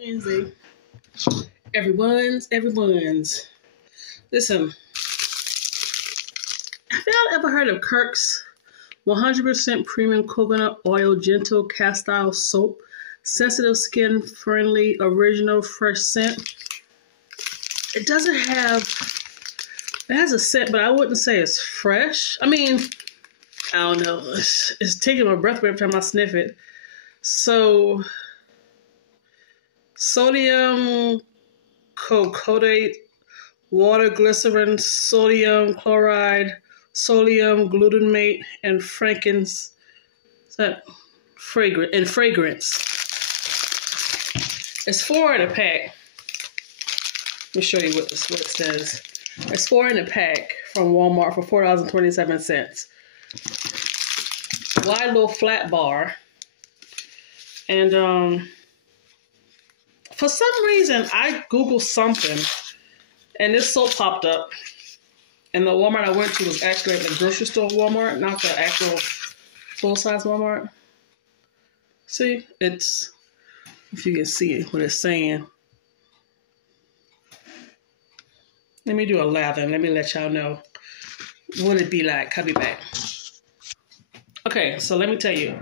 Wednesday. Everyone's. Listen, have y'all ever heard of Kirk's 100% premium coconut oil gentle cast iron soap? Sensitive skin friendly, original fresh scent. It doesn't have, it has a scent, but I wouldn't say it's fresh. I mean, I don't know. It's taking my breath away every time I sniff it. So, sodium cocoate, water, glycerin, sodium chloride, sodium glutamate, and fragrance. Is that fragrance? It's 4 in a pack. Let me show you what it says. It's 4 in a pack from Walmart for $4.27. Wide little flat bar. And for some reason, I Googled something, and this soap popped up. And the Walmart I went to was actually at the grocery store Walmart, not the actual full-size Walmart. See, it's, if you can see what it's saying. Let me do a lather, and let me let y'all know what it'd be like. I'll be back. Okay, so let me tell you.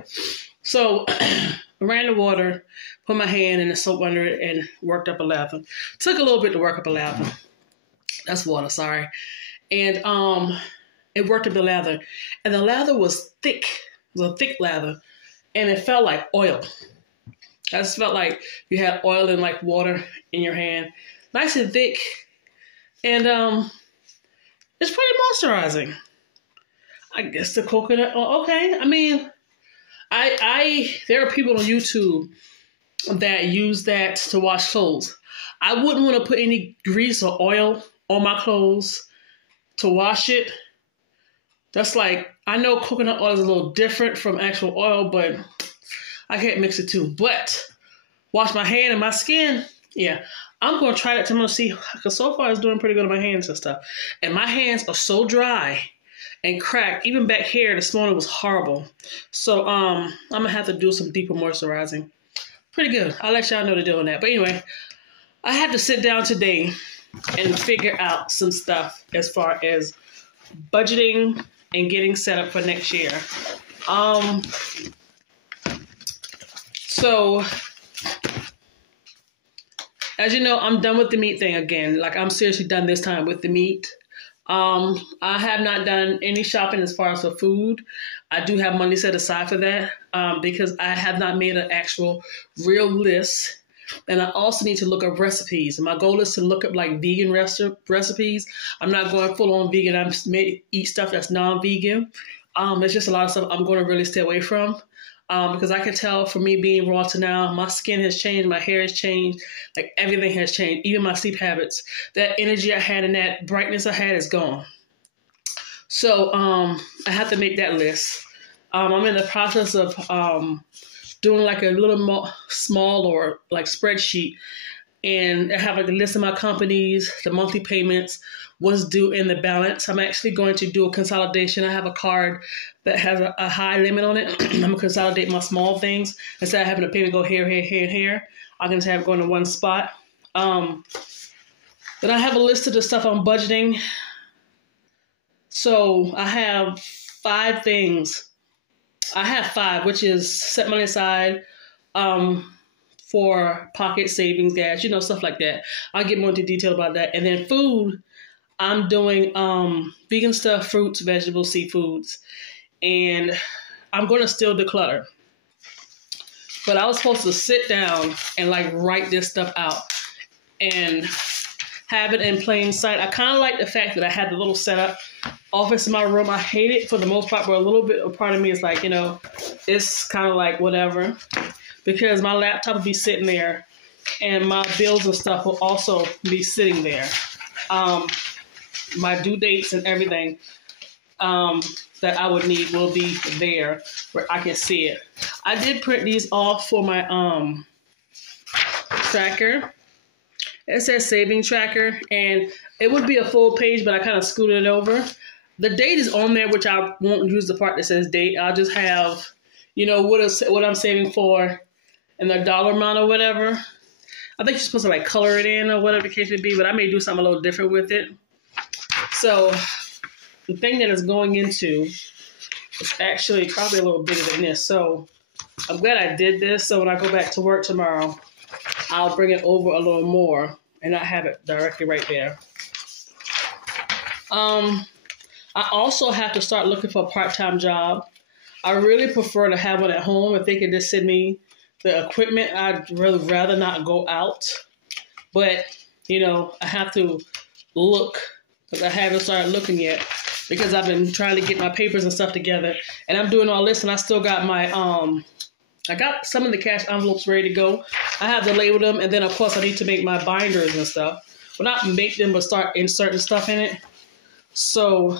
So, I ran the water, put my hand in the soap under it, and worked up a lather. Took a little bit to work up a lather. That's water, sorry. And it worked up the lather. And the lather was thick. It was a thick lather. And it felt like oil. I just felt like you had oil and like water in your hand. Nice and thick. And it's pretty moisturizing. I guess the coconut, okay. I mean, there are people on YouTube that use that to wash clothes. I wouldn't want to put any grease or oil on my clothes to wash it. That's like, I know coconut oil is a little different from actual oil, but I can't mix the two. But wash my hand and my skin, yeah. I'm going to try that. I'm going to see, because so far it's doing pretty good on my hands and stuff. And my hands are so dry and cracked. Even back here this morning was horrible. So I'm going to have to do some deeper moisturizing. Pretty good. I'll let y'all know to do on that. But anyway, I had to sit down today and figure out some stuff as far as budgeting and getting set up for next year. So, as you know, I'm done with the meat thing again. Like, I'm seriously done this time with the meat. I have not done any shopping as far as for food. I do have money set aside for that because I have not made an actual real list. And I also need to look up recipes. And my goal is to look up like vegan recipes. I'm not going full on vegan. I'm eat stuff that's non-vegan. There's just a lot of stuff I'm going to really stay away from. Because I can tell from me being raw to now, my skin has changed, my hair has changed, like everything has changed, even my sleep habits. That energy I had and that brightness I had is gone. So I have to make that list. I'm in the process of doing like a little more small or like spreadsheet, and I have like a list of my companies, the monthly payments, what's due in the balance. I'm actually going to do a consolidation. I have a card that has a high limit on it. I'm going to consolidate my small things. Instead of having a payment go here, here, here, and here, I can just have it going to one spot. Then I have a list of the stuff I'm budgeting. So I have 5 things. I have 5, which is set money aside for pocket savings, gas, you know, stuff like that. I'll get more into detail about that. And then food, I'm doing vegan stuff, fruits, vegetables, seafoods. And I'm going to still declutter. But I was supposed to sit down and like write this stuff out and have it in plain sight. I kind of like the fact that I had the little setup office in my room. I hate it for the most part, but a little bit of part of me is like, you know, it's kind of like whatever. Because my laptop will be sitting there and my bills and stuff will also be sitting there. My due dates and everything that I would need will be there where I can see it. I did print these off for my tracker. It says saving tracker, and it would be a full page, but I kind of scooted it over. The date is on there, which I won't use the part that says date. I'll just have, you know, what I'm saving for and the dollar amount or whatever. I think you're supposed to like color it in or whatever the case may be, but I may do something a little different with it. So the thing that is going into is actually probably a little bigger than this. So I'm glad I did this. So when I go back to work tomorrow, I'll bring it over a little more and not have it directly right there. I also have to start looking for a part-time job. I really prefer to have one at home. If they could just send me the equipment, I'd really rather not go out. But, you know, I have to look, because I haven't started looking yet, because I've been trying to get my papers and stuff together. And I'm doing all this, and I still got my, I got some of the cash envelopes ready to go. I have to label them, and then, of course, I need to make my binders and stuff. Well, not make them, but start inserting stuff in it. So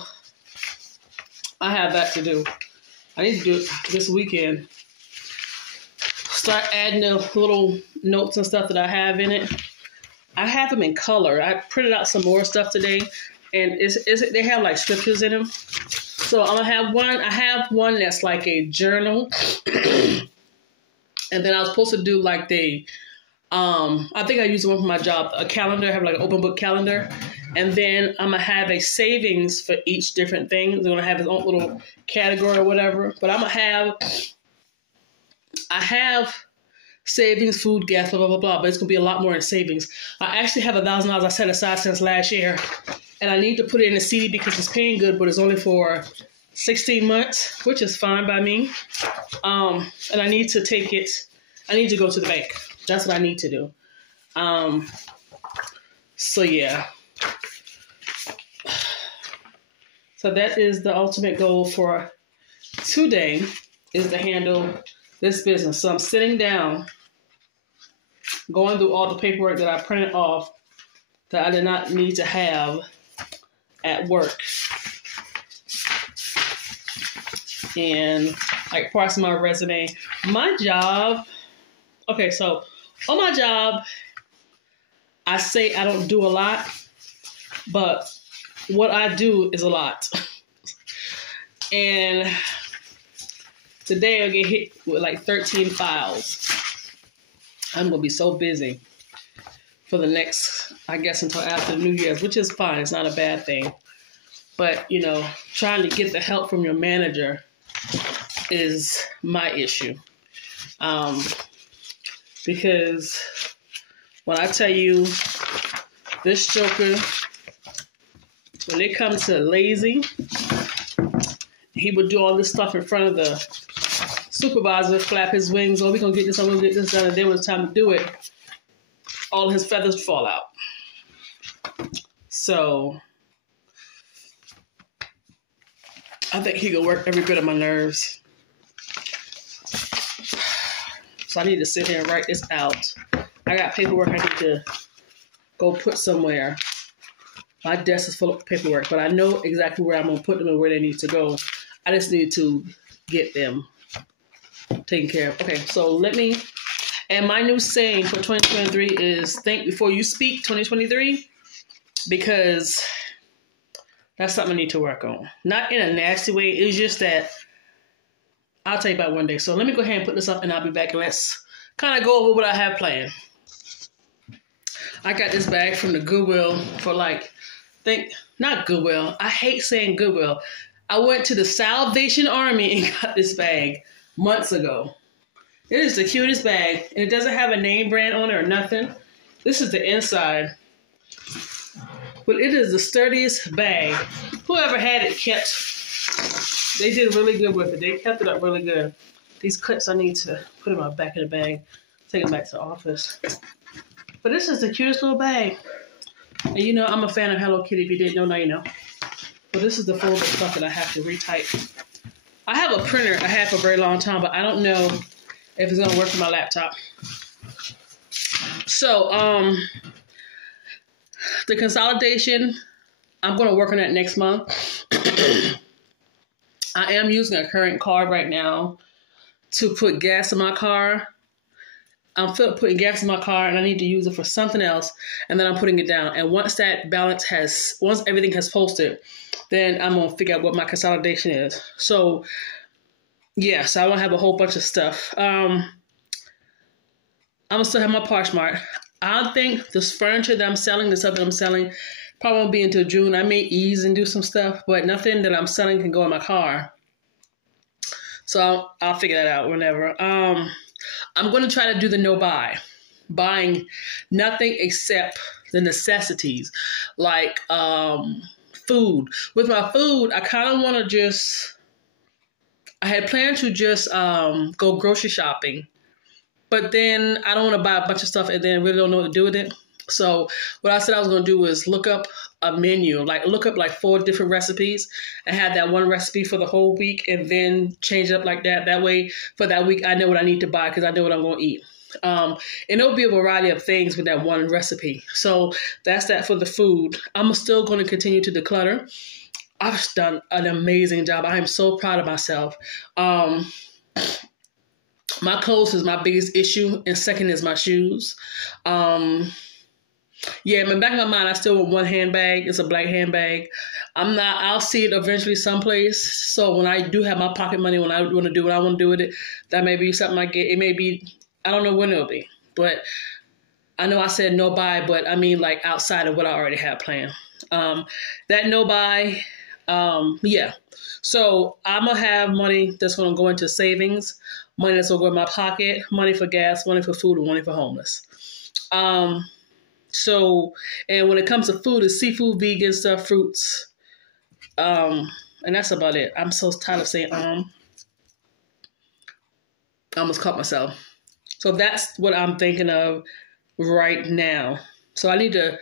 I have that to do. I need to do it this weekend. Start adding the little notes and stuff that I have in it. I have them in color. I printed out some more stuff today, and they have like scriptures in them. So I'm gonna have one. I have one that's like a journal, and then I was supposed to do like the. I think I used the one for my job, a calendar. I have like an open book calendar. And then I'm going to have a savings for each different thing. They're going to have its own little category or whatever. But I'm going to I have savings, food, gas, blah, blah, blah, blah. But it's going to be a lot more in savings. I actually have $1,000 I set aside since last year. And I need to put it in a CD because it's paying good, but it's only for 16 months, which is fine by me. And I need to take it. I need to go to the bank. That's what I need to do. So, yeah. So that is the ultimate goal for today, is to handle this business. So I'm sitting down, going through all the paperwork that I printed off that I did not need to have at work. And like parts of my resume. My job, okay, so on my job, I say I don't do a lot, but what I do is a lot. And today I'll get hit with like 13 files. I'm going to be so busy for the next, I guess, until after New Year's, which is fine. It's not a bad thing. But, you know, trying to get the help from your manager is my issue. Because when I tell you this joker, when it comes to lazy, he would do all this stuff in front of the supervisor, flap his wings, oh, we're going to get this, I'm going to get this done. And then when it's time to do it, all his feathers fall out. So I think he could work every bit of my nerves. So I need to sit here and write this out. I got paperwork I need to go put somewhere. My desk is full of paperwork, but I know exactly where I'm going to put them and where they need to go. I just need to get them taken care of. Okay, so let me, and my new saying for 2023 is think before you speak, 2023, because that's something I need to work on. Not in a nasty way. It's just that I'll tell you about one day. So let me go ahead and put this up and I'll be back and let's kind of go over what I have planned. I got this bag from the Goodwill for not Goodwill. I hate saying Goodwill. I went to the Salvation Army and got this bag months ago. It is the cutest bag, and it doesn't have a name brand on it or nothing. This is the inside. But it is the sturdiest bag. Whoever had it they did really good with it. They kept it up really good. These clips I need to put in my back of the bag, take them back to the office. But this is the cutest little bag. And you know, I'm a fan of Hello Kitty. If you didn't know, now you know. But this is the folded stuff that I have to retype. I have a printer I had for a very long time, but I don't know if it's going to work for my laptop. So, the consolidation, I'm going to work on that next month. I am using a current card right now to put gas in my car. I'm putting gas in my car and I need to use it for something else. And then I'm putting it down. And once everything has posted, then I'm going to figure out what my consolidation is. So, yes, I won't have a whole bunch of stuff. I'm going to still have my Poshmark. I don't think this furniture that I'm selling, the stuff that I'm selling, probably won't be until June. I may ease and do some stuff, but nothing that I'm selling can go in my car. So I'll figure that out whenever. I'm going to try to do the no buy, buying nothing except the necessities, like food. With my food, I kind of want to just, I had planned to just go grocery shopping, but then I don't want to buy a bunch of stuff and then really don't know what to do with it. So what I said I was going to do is look up a menu, like look up like 4 different recipes and have that one recipe for the whole week and then change it up like that. That way for that week, I know what I need to buy because I know what I'm going to eat. And there'll be a variety of things with that one recipe. So that's that for the food. I'm still going to continue to declutter. I've done an amazing job. I am so proud of myself. My clothes is my biggest issue, and second is my shoes. Yeah, in the back of my mind, I still want one handbag. It's a black handbag. I'll see it eventually someplace. So when I do have my pocket money, when I want to do what I want to do with it, that may be something I get. It may be, I don't know when it'll be. But I know I said no buy, but I mean like outside of what I already have planned. That no buy, yeah. So I'm going to have money that's going to go into savings, money that's going to go in my pocket, money for gas, money for food, and money for homeless. So, and when it comes to food, it's seafood, vegan stuff, fruits. And that's about it. I'm so tired of saying, I almost caught myself. So that's what I'm thinking of right now. So I need to,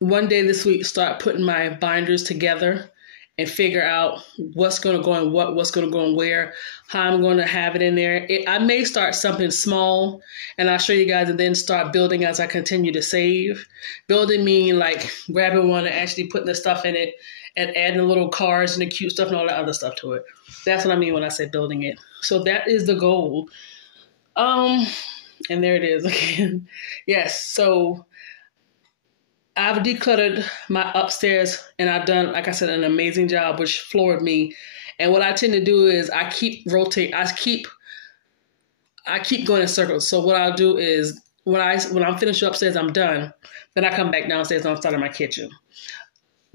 one day this week, start putting my binders together and figure out what's going to go in what's going to go in where, how I'm going to have it in there. I may start something small, and I'll show you guys, and then start building as I continue to save. Building meaning like grabbing one and actually putting the stuff in it and adding the little cards and the cute stuff and all that other stuff to it. That's what I mean when I say building it. So that is the goal. And there it is again. Yes, so I've decluttered my upstairs, and I've done, like I said, an amazing job, which floored me. And what I tend to do is I keep rotating. I keep going in circles. So what I'll do is when I'm finished upstairs, I'm done. Then I come back downstairs and I'll start in my kitchen.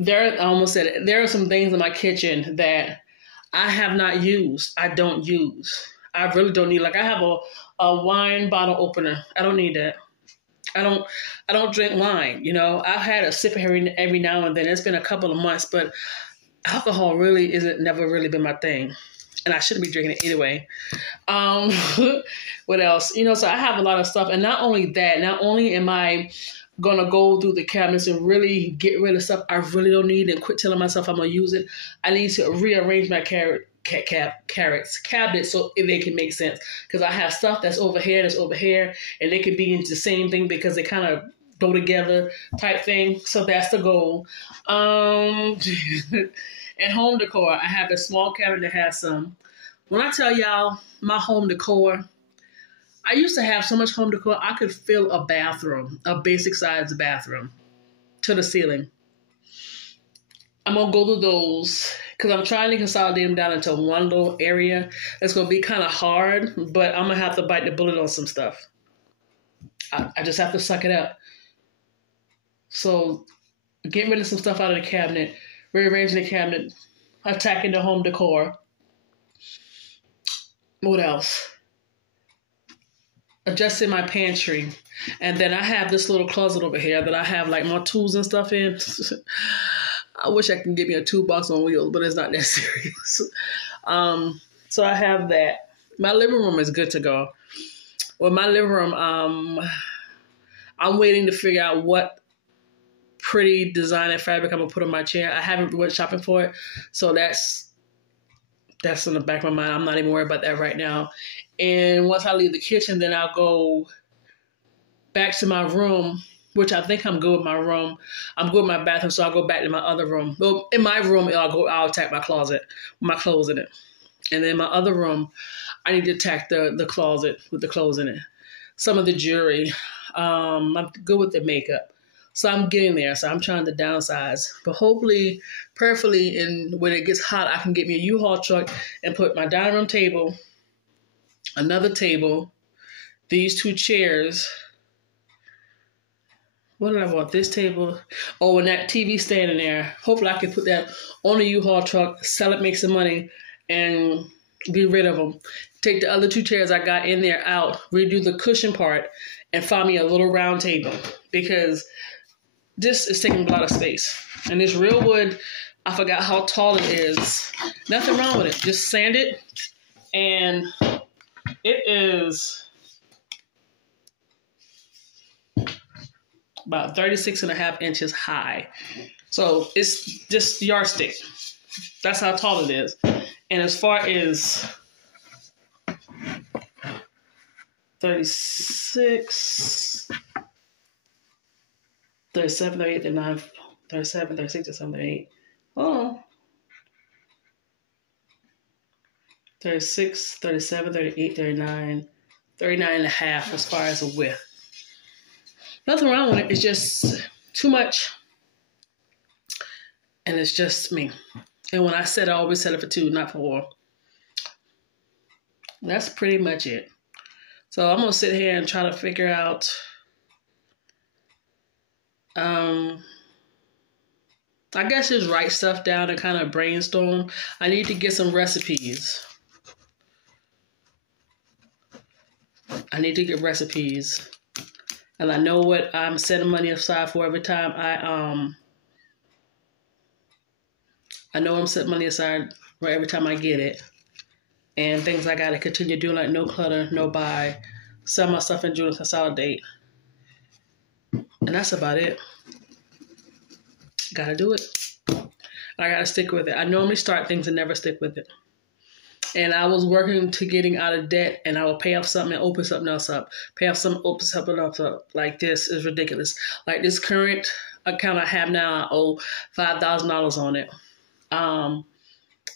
I almost said it. There are some things in my kitchen that I have not used. I don't use. I really don't need. Like I have a wine bottle opener. I don't need that. I don't drink wine, you know. I've had a sip every now and then. It's been a couple of months, but alcohol really never really been my thing. And I shouldn't be drinking it anyway. What else? You know, so I have a lot of stuff. And not only that, not only am I going to go through the cabinets and really get rid of stuff I really don't need and quit telling myself I'm going to use it, I need to rearrange my cabinets so they can make sense. Because I have stuff that's over here, and they can be into the same thing because they kind of go together type thing. So that's the goal. And home decor, I have a small cabinet that has some. When I tell y'all my home decor, I used to have so much home decor, I could fill a bathroom, a basic size bathroom, to the ceiling. I'm going to go through those because I'm trying to consolidate them down into one little area. It's going to be kind of hard, but I'm going to have to bite the bullet on some stuff. I just have to suck it up. So getting rid of some stuff out of the cabinet, rearranging the cabinet, attacking the home decor. What else? Adjusting my pantry. And then I have this little closet over here that I have like my tools and stuff in. I wish I could get me a toolbox on wheels, but it's not that serious. So I have that. My living room is good to go. Well, my living room, I'm waiting to figure out what pretty designer fabric I'm going to put on my chair. I haven't went shopping for it. So that's in the back of my mind. I'm not even worried about that right now. And once I leave the kitchen, then I'll go back to my room, which I think I'm good with my room. I'm good with my bathroom, so I'll go back to my other room. Well, in my room, I'll attack my closet with my clothes in it. And then my other room, I need to attack the closet with the clothes in it. Some of the jewelry. I'm good with the makeup. So I'm getting there. So I'm trying to downsize. But hopefully, prayerfully, and when it gets hot, I can get me a U-Haul truck and put my dining room table, another table, these 2 chairs, What did I want? This table. Oh, and that TV stand in there. Hopefully I can put that on a U-Haul truck, sell it, make some money, and get rid of them. Take the other 2 chairs I got in there out, redo the cushion part, and find me a little round table. Because this is taking a lot of space. And this real wood, I forgot how tall it is. Nothing wrong with it. Just sand it. And it is about 36.5 inches high. So it's just yardstick. That's how tall it is. And as far as 36, 37, 38, 39, 37, 36, 37, 38. Oh. 36, 37, 38, 39, 39.5 as far as the width. Nothing wrong with it. It's just too much. And it's just me. And when I said, I always set it for 2, not for 4. That's pretty much it. So I'm going to sit here and try to figure out I guess just write stuff down and kind of brainstorm. I need to get some recipes. I need to get recipes. And I know what I'm setting money aside for every time I know I'm setting money aside for every time I get it. And things I got to continue doing, like no clutter, no buy, sell my stuff in June, consolidate. And that's about it. Gotta do it. I gotta stick with it. I normally start things and never stick with it. And I was working to getting out of debt, and I will pay off something and open something else up. Pay off something, open something else up. Like this is ridiculous. Like this current account I have now, I owe $5,000 on it.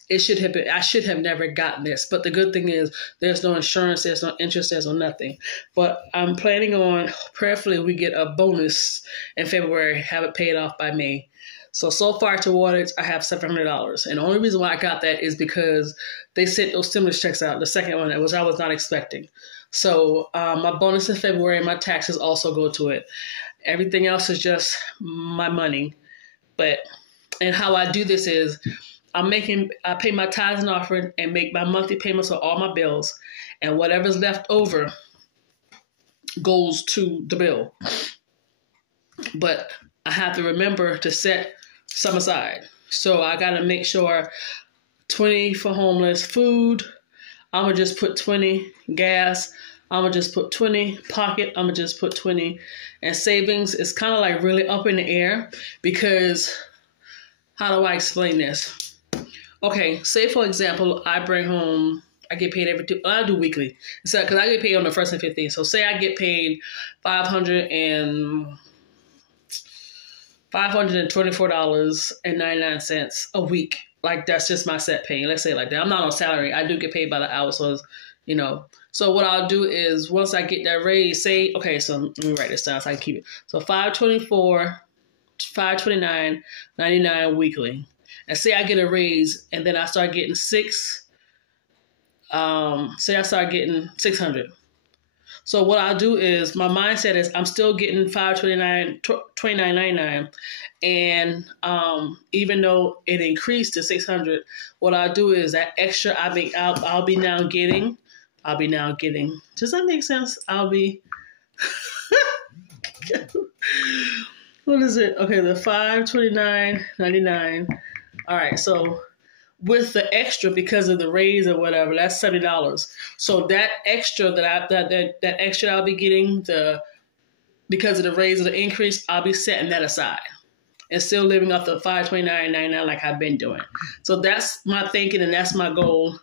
It should have been, I should have never gotten this. But the good thing is there's no insurance, there's no interest, there's no nothing. But I'm planning on, prayerfully, we get a bonus in February, have it paid off by May. So far toward it, I have $700. And the only reason why I got that is because they sent those stimulus checks out, the second one, which I was not expecting. So my bonus in February, my taxes also go to it. Everything else is just my money. And how I do this is I pay my tithes and offering and make my monthly payments on all my bills. And whatever's left over goes to the bill. But I have to remember to set some aside. So I got to make sure 20 for homeless, food, I'm going to just put 20, gas, I'm going to just put 20, pocket, I'm going to just put 20. And savings is kind of like really up in the air because, how do I explain this? Okay, say for example, I bring home, I get paid I do weekly. So, because I get paid on the 1st and 15th. So say I get paid $524.99 a week. Like that's just my set pay. Let's say it like that. I'm not on salary. I do get paid by the hour. So, so what I'll do is once I get that raise, so let me write this down so I can keep it. So $529.99 weekly. And say I get a raise and then I start getting say I start getting $600. So what I'll do is my mindset is I'm still getting $529.99, and even though it increased to $600, what I'll do is that extra I'll be now getting. Does that make sense? What is it? Okay, the $529.99. All right, so with the extra because of the raise or whatever, that's $70. So that extra that extra I'll be getting because of the raise or the increase, I'll be setting that aside and still living off the $529.99 like I've been doing. So that's my thinking and that's my goal,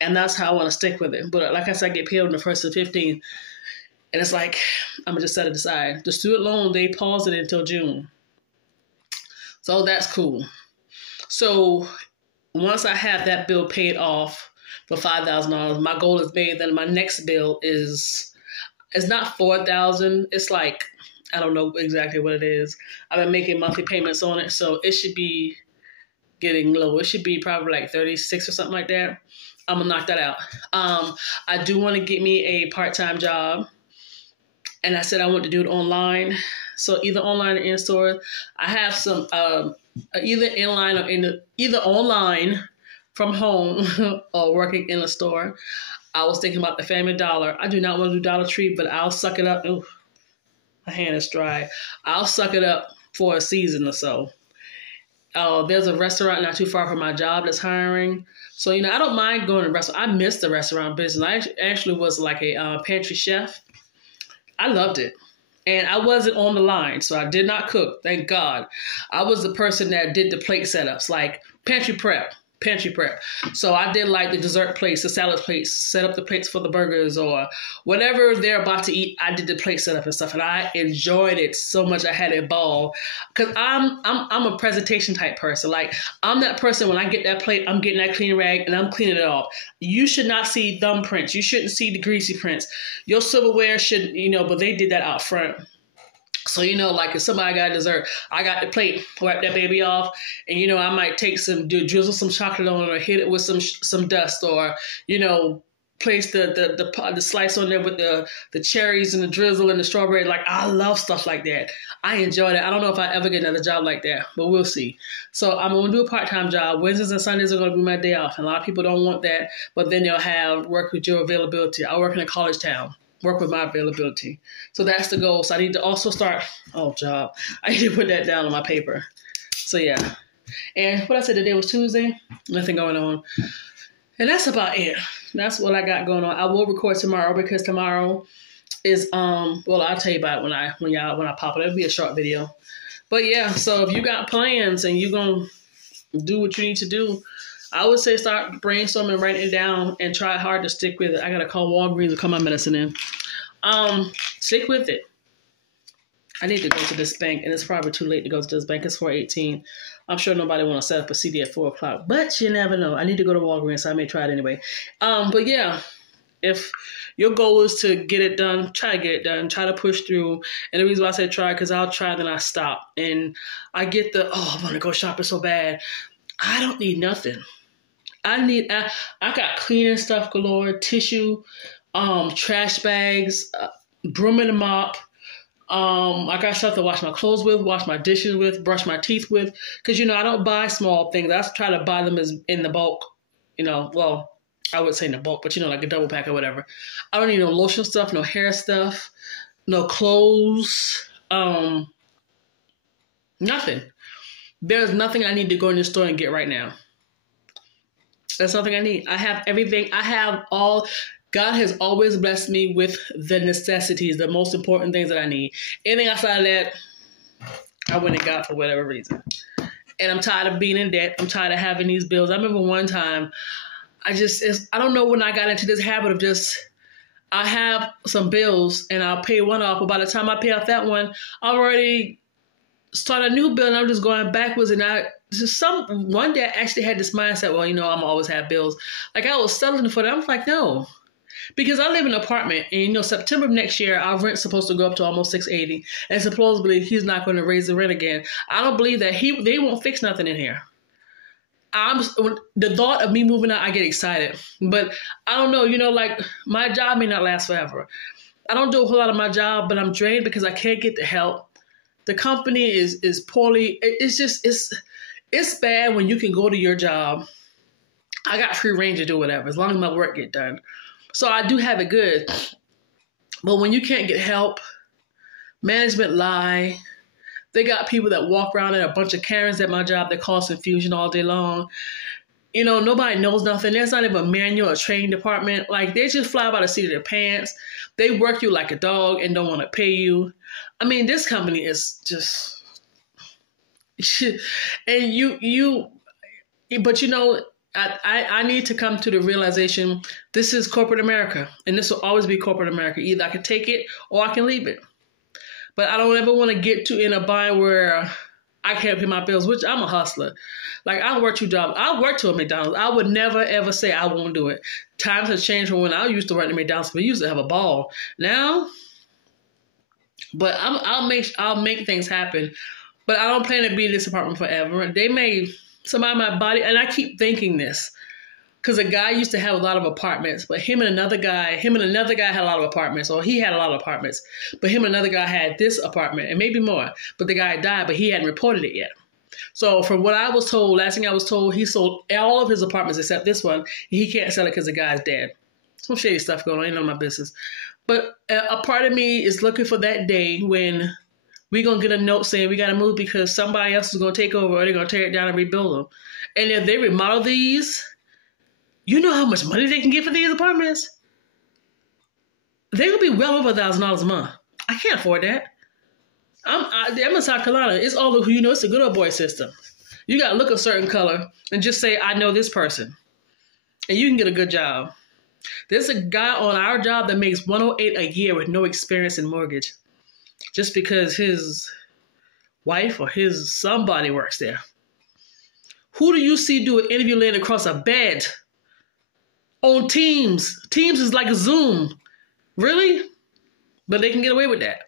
and that's how I want to stick with it. But like I said, I get paid on the 1st and 15th, and it's like I'm gonna just set it aside. The student loan, they paused it until June, so that's cool. So once I have that bill paid off for $5,000, my goal is made. Then my next bill it's not $4,000. It's like, I don't know exactly what it is. I've been making monthly payments on it, so it should be getting low. It should be probably like 36 or something like that. I'm gonna knock that out. I do want to get me a part-time job, and I said I want to do it online. So either online or in store. I have some either inline or either online from home or working in a store. I was thinking about the Family Dollar. I do not want to do Dollar Tree, but I'll suck it up. Ooh, my hand is dry. I'll suck it up for a season or so. There's a restaurant not too far from my job that's hiring. So, I don't mind going to restaurant. I miss the restaurant business. I actually was like a pantry chef. I loved it. And I wasn't on the line, so I did not cook, thank God. I was the person that did the plate setups, like pantry prep. So I did like the dessert plates, the salad plates, set up the plates for the burgers or whatever they're about to eat. I did the plate setup and stuff, and I enjoyed it so much. I had a ball because I'm a presentation type person. Like I'm that person when I get that plate, I'm getting that clean rag and I'm cleaning it off. You should not see thumbprints. You shouldn't see the greasy prints. Your silverware should, but they did that out front. So, like if somebody got dessert, I got the plate, wipe that baby off, and, I might take drizzle some chocolate on it or hit it with some dust or, place the slice on there with the cherries and the drizzle and the strawberry. Like, I love stuff like that. I enjoy that. I don't know if I ever get another job like that, but we'll see. So I'm going to do a part-time job. Wednesdays and Sundays are going to be my day off. And a lot of people don't want that, but then they'll have work with your availability. I work in a college town. Work with my availability. So that's the goal. So I need to also start, job. I need to put that down on my paper. So yeah. And what I said today was Tuesday. Nothing going on. And that's about it. That's what I got going on. I will record tomorrow because tomorrow is, I'll tell you about it when I pop it. It'll be a short video. But yeah, so if you got plans and you're going to do what you need to do, I would say start brainstorming, writing it down, and try hard to stick with it. I got to call Walgreens to come my medicine in. Stick with it. I need to go to this bank, and it's probably too late to go to this bank. It's 4:18. I'm sure nobody want to set up a CD at 4 o'clock, but you never know. I need to go to Walgreens, so I may try it anyway. But yeah, if your goal is to get it done, try to get it done. Try to push through. And the reason why I say try, because I'll try, then I stop. And I get I want to go shopping so bad. I don't need nothing. I got cleaning stuff galore, tissue, trash bags, broom and a mop. I got stuff to wash my clothes with, wash my dishes with, brush my teeth with. Because, I don't buy small things. I try to buy them in the bulk. I would say in the bulk, but like a double pack or whatever. I don't need no lotion stuff, no hair stuff, no clothes, nothing. There's nothing I need to go in the store and get right now. That's nothing I need. I have everything. God has always blessed me with the necessities, the most important things that I need. Anything outside of that, I went and got for whatever reason. And I'm tired of being in debt. I'm tired of having these bills. I remember one time, I don't know when I got into this habit of I have some bills and I'll pay one off. But by the time I pay off that one, I already start a new bill and I'm just going backwards. And one day I actually had this mindset, I'm always have bills. Like I was settling for that. I'm like, no, because I live in an apartment and, September of next year, our rent's supposed to go up to almost $680. And supposedly he's not going to raise the rent again. I don't believe that they won't fix nothing in here. The thought of me moving out, I get excited, but I don't know, like my job may not last forever. I don't do a whole lot of my job, but I'm drained because I can't get the help. The company is poorly. It's bad when you can go to your job. I got free reign to do whatever, as long as my work get done. So I do have it good. But when you can't get help, management lie. They got people that walk around in a bunch of Karens at my job that cause confusion all day long. Nobody knows nothing. There's not even a manual or training department. Like, they just fly by the seat of their pants. They work you like a dog and don't want to pay you. I mean, this company is just... And but I need to come to the realization, this is corporate America, and this will always be corporate America. Either I can take it or I can leave it. But I don't ever want to get in a bind where I can't pay my bills, which I'm a hustler. Like, I work 2 jobs. I work to a McDonald's. I would never, ever say I won't do it. Times have changed from when I used to work at McDonald's, but I used to have a ball. Now, but I'll make things happen. But I don't plan to be in this apartment forever. Somebody in my body, and I keep thinking this, because a guy used to have a lot of apartments, but him and another guy had a lot of apartments, or he had a lot of apartments, but him and another guy had this apartment and maybe more, but the guy died, but he hadn't reported it yet. So from what I was told, last thing I was told, he sold all of his apartments except this one. He can't sell it because the guy's dead. Some shady stuff going on, ain't none of my business. But a part of me is looking for that day when we're going to get a note saying we got to move because somebody else is going to take over or they're going to tear it down and rebuild them. And if they remodel these, you know how much money they can get for these apartments? They're going to be well over $1,000 a month. I can't afford that. I'm in South Carolina. It's all who you know. It's a good old boy system. You got to look a certain color and just say, I know this person. And you can get a good job. There's a guy on our job that makes $108 a year with no experience in mortgage. Just because his wife or his somebody works there. Who do you see do an interview laying across a bed on Teams? Teams is like a Zoom. Really? But they can get away with that.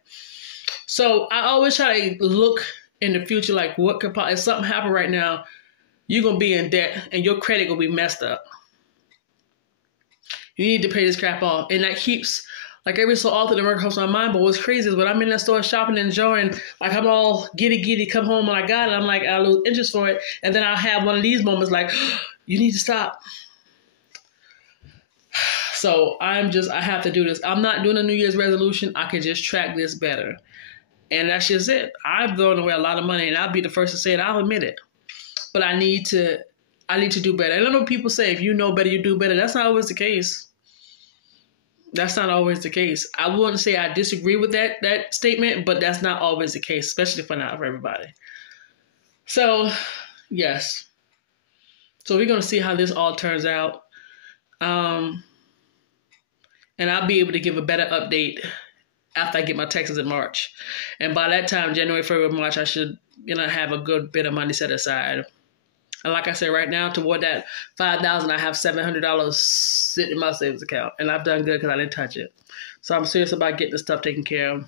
So I always try to look in the future like what could possibly, if something happen right now, you're going to be in debt and your credit will be messed up. You need to pay this crap off. And that keeps, like every so often, the work comes to my mind. But what's crazy is when I'm in that store shopping and enjoying, like I'm all giddy, come home when I got it. I'm like, I lose interest for it. And then I'll have one of these moments like, you need to stop. So I have to do this. I'm not doing a New Year's resolution. I can just track this better. And that's just it. I've thrown away a lot of money and I'll be the first to say it. I'll admit it. But I need to do better. And I know people say, if you know better, you do better. That's not always the case. That's not always the case. I wouldn't say I disagree with that statement, but that's not always the case, especially for not for everybody. So, yes. So we're going to see how this all turns out. And I'll be able to give a better update after I get my taxes in March. And by that time, January, February, March, I should, have a good bit of money set aside. And like I said, right now, toward that $5,000, I have $700 sitting in my savings account. And I've done good because I didn't touch it. So I'm serious about getting the stuff taken care of.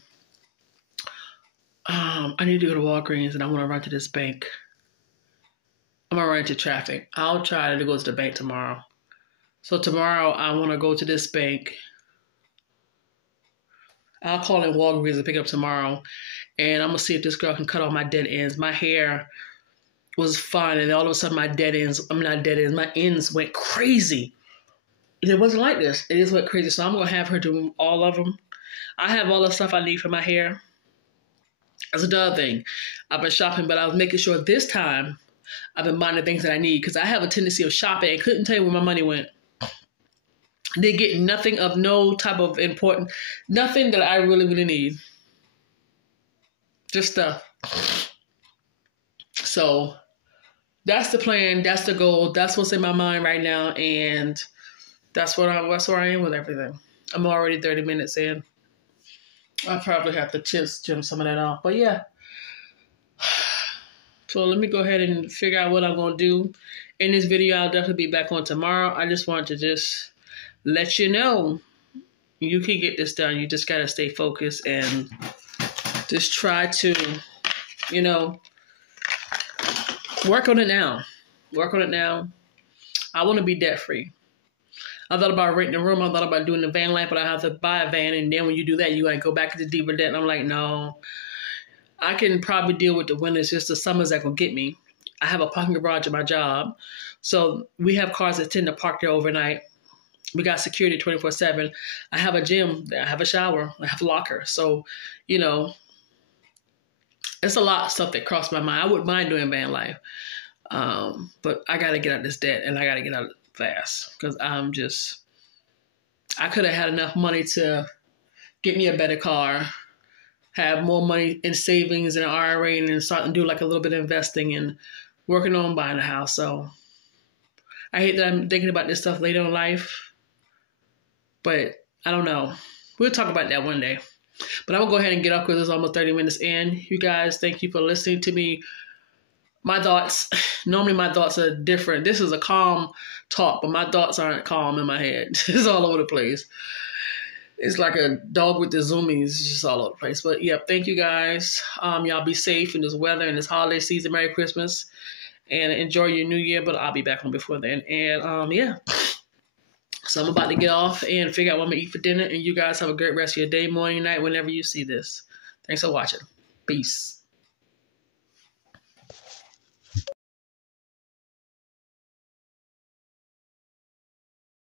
I need to go to Walgreens and I want to run to this bank. I'm going to run into traffic. I'll try to go to the bank tomorrow. So tomorrow, I want to go to this bank. I'll call in Walgreens and pick it up tomorrow. And I'm going to see if this girl can cut off my dead ends. My hair was fine, and all of a sudden my ends went crazy. And it wasn't like this. It just went crazy. So I'm going to have her do all of them. I have all the stuff I need for my hair. That's another thing. I've been shopping, but I was making sure this time I've been buying the things that I need because I have a tendency of shopping and couldn't tell you where my money went. They get nothing of no type of important, nothing that I really, really need. Just stuff. So that's the plan. That's the goal. That's what's in my mind right now. And that's where I am with everything. I'm already 30 minutes in. I probably have to trim some of that off. But yeah. So let me go ahead and figure out what I'm going to do. In this video, I'll definitely be back on tomorrow. I just want to just let you know you can get this done. You just got to stay focused and just try to, work on it now. Work on it now. I want to be debt free. I thought about renting a room. I thought about doing the van life, but I have to buy a van. And then when you do that, you got to go back into deeper debt. And I'm like, no, I can probably deal with the winters. Just the summers that will get me. I have a parking garage at my job. So we have cars that tend to park there overnight. We got security 24/7. I have a gym. I have a shower. I have a locker. So, it's a lot of stuff that crossed my mind. I wouldn't mind doing van life. But I got to get out of this debt and I got to get out fast because I could have had enough money to get me a better car, have more money in savings and IRA and start to do like a little bit of investing and working on buying a house. So I hate that I'm thinking about this stuff later in life. But I don't know. We'll talk about that one day. But I'm going to go ahead and get up because it's almost 30 minutes in. You guys, thank you for listening to me. My thoughts, normally my thoughts are different. This is a calm talk, but my thoughts aren't calm in my head. It's all over the place. It's like a dog with the zoomies. It's just all over the place. But yeah, thank you guys. Y'all be safe in this weather and this holiday season. Merry Christmas. And enjoy your new year. But I'll be back on before then. And yeah. So I'm about to get off and figure out what I'm going to eat for dinner. And you guys have a great rest of your day, morning, night, whenever you see this. Thanks for watching. Peace.